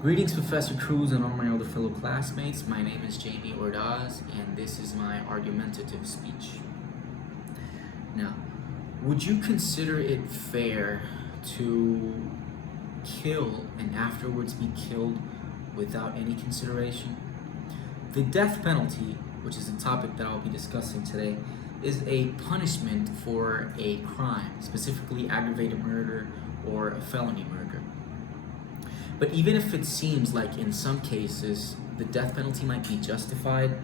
Greetings, Professor Cruz and all my other fellow classmates. My name is Jamie Ordaz, and this is my argumentative speech. Now, would you consider it fair to kill and afterwards be killed without any consideration? The death penalty, which is a topic that I'll be discussing today, is a punishment for a crime, specifically aggravated murder or a felony murder. But even if it seems like in some cases the death penalty might be justified,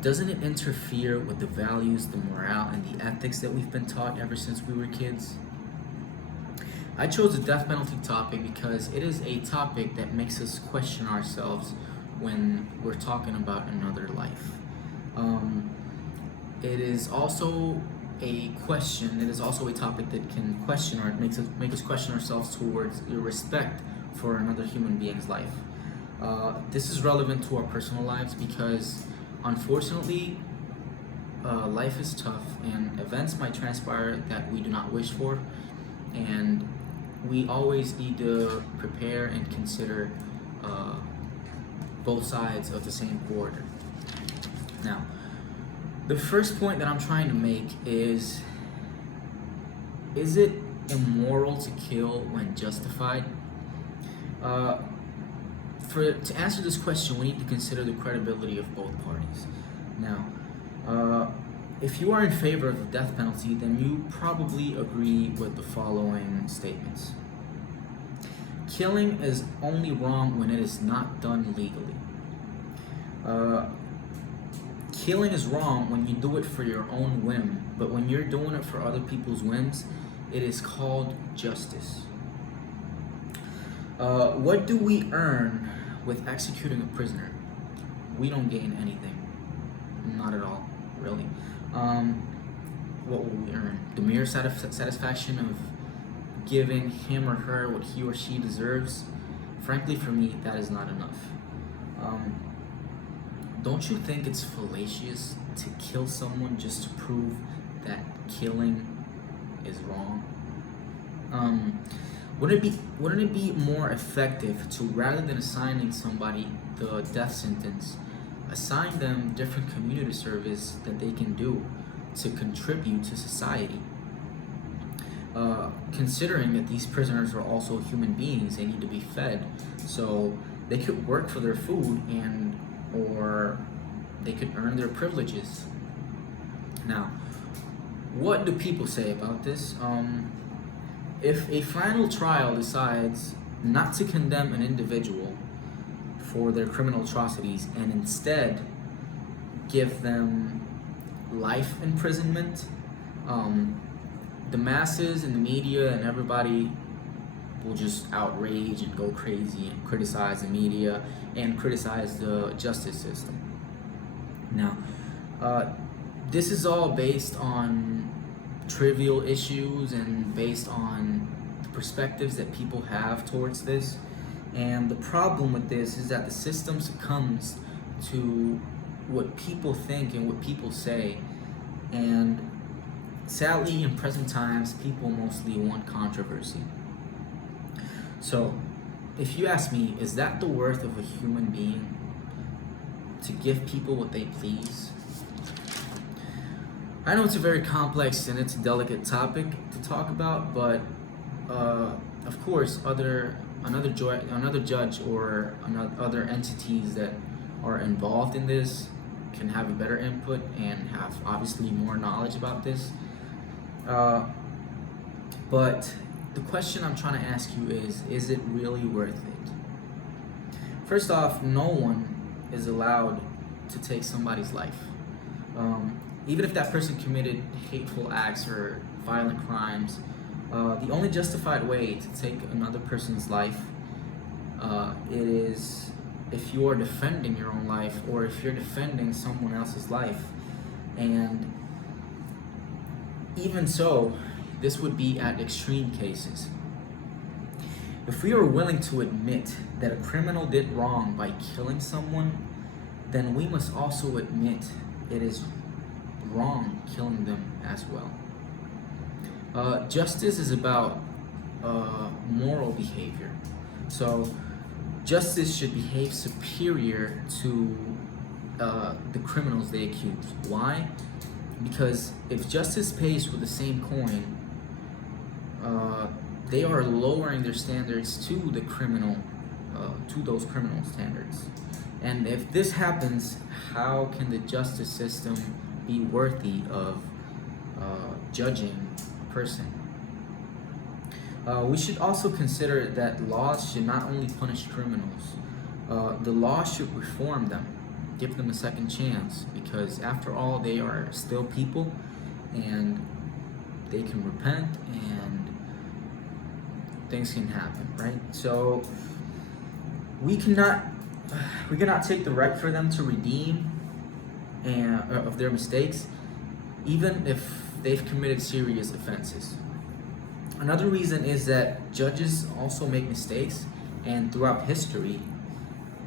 doesn't it interfere with the values, the morale, and the ethics that we've been taught ever since we were kids? I chose the death penalty topic because it is a topic that makes us question ourselves when we're talking about another life. It is also a question. It is also a topic that can question or make us question ourselves towards the respect for another human being's life. This is relevant to our personal lives because, unfortunately, life is tough and events might transpire that we do not wish for, and we always need to prepare and consider both sides of the same border. Now, the first point that I'm trying to make is it immoral to kill when justified? To answer this question, we need to consider the credibility of both parties. Now, if you are in favor of the death penalty, then you probably agree with the following statements. Killing is only wrong when it is not done legally. Killing is wrong when you do it for your own whim, but when you're doing it for other people's whims, it is called justice. What do we earn with executing a prisoner? We don't gain anything. Not at all, really. What will we earn? The mere satisfaction of giving him or her what he or she deserves? Frankly, for me, that is not enough. Don't you think it's fallacious to kill someone just to prove that killing is wrong? Wouldn't it be more effective to, rather than assigning somebody the death sentence, assign them different community service that they can do to contribute to society? Considering that these prisoners are also human beings, they need to be fed, so they could work for their food or they could earn their privileges. Now, what do people say about this? If a final trial decides not to condemn an individual for their criminal atrocities and instead give them life imprisonment, the masses and the media and everybody will just outrage and go crazy and criticize the media and criticize the justice system. Now, this is all based on trivial issues and based on the perspectives that people have towards this. And the problem with this is that the system succumbs to what people think and what people say. And sadly, in present times, people mostly want controversy. So, if you ask me, is that the worth of a human being? To give people what they please? I know it's a very complex and it's a delicate topic to talk about, but of course, another judge or other entities that are involved in this can have a better input and have obviously more knowledge about this. But the question I'm trying to ask you is it really worth it? First off, no one is allowed to take somebody's life. Even if that person committed hateful acts or violent crimes, the only justified way to take another person's life it is if you are defending your own life or if you're defending someone else's life. And even so, this would be at extreme cases. If we are willing to admit that a criminal did wrong by killing someone, then we must also admit it is wrong killing them as well. Justice is about moral behavior. So justice should behave superior to the criminals they accuse. Why? Because if justice pays with the same coin, they are lowering their standards to the criminal, to those criminal standards. And if this happens, how can the justice system be worthy of judging a person? We should also consider that laws should not only punish criminals, the law should reform them, give them a second chance, because after all, they are still people and they can repent and things can happen, right? So we cannot take the right for them to redeem of their mistakes, even if they've committed serious offenses. Another reason is that judges also make mistakes, and throughout history,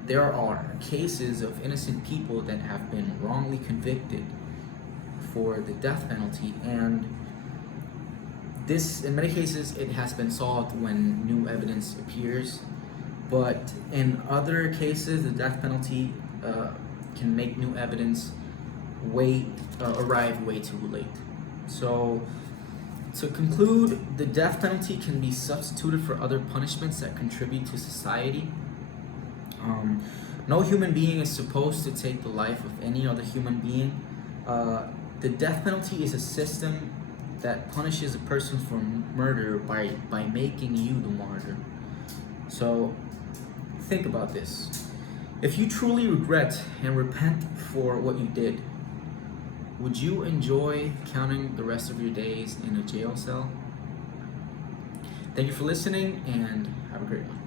there are cases of innocent people that have been wrongly convicted for the death penalty, and this, in many cases, it has been solved when new evidence appears, but in other cases, the death penalty can make new evidence arrive way too late. So, to conclude, the death penalty can be substituted for other punishments that contribute to society. No human being is supposed to take the life of any other human being. The death penalty is a system that punishes a person for murder by making you the martyr. So think about this. If you truly regret and repent for what you did, would you enjoy counting the rest of your days in a jail cell? Thank you for listening, and have a great one.